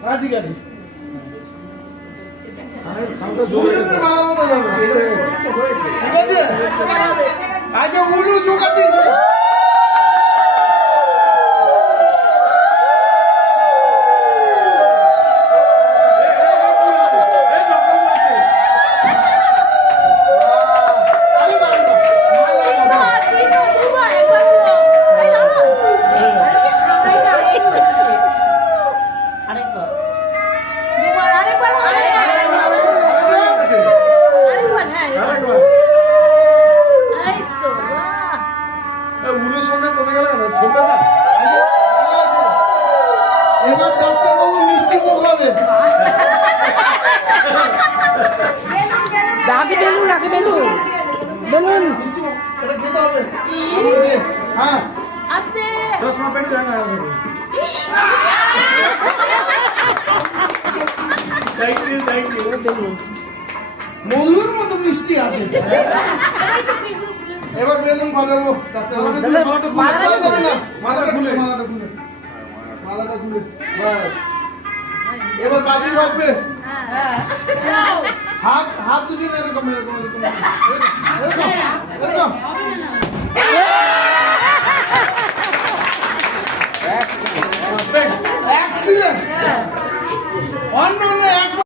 হ্যাঁ ঠিক আছে ঠিক আছে আচ্ছা উলু জোগাতি উলুর সঙ্গে কোথায় গেল না ছোটটা না এবার ডাক্তারবাবু মিষ্টি মুখ হবে আগে বেলুন বেলুন মিষ্টি মুখ এটা খেতে হবে হ্যাঁ আস্তে চশমা পেটে যায় না থ্যাংক ইউ মধুর মতো মিষ্টি আছে এবার বেলুন ফাটাবো মাথাটা খুলে মাথাটা খুলে মাথাটা খুলে ব্যাস। এবার বাজি রাখবে হাত হাত দুজনে এরকম এরকম এরকম এরকম এরকম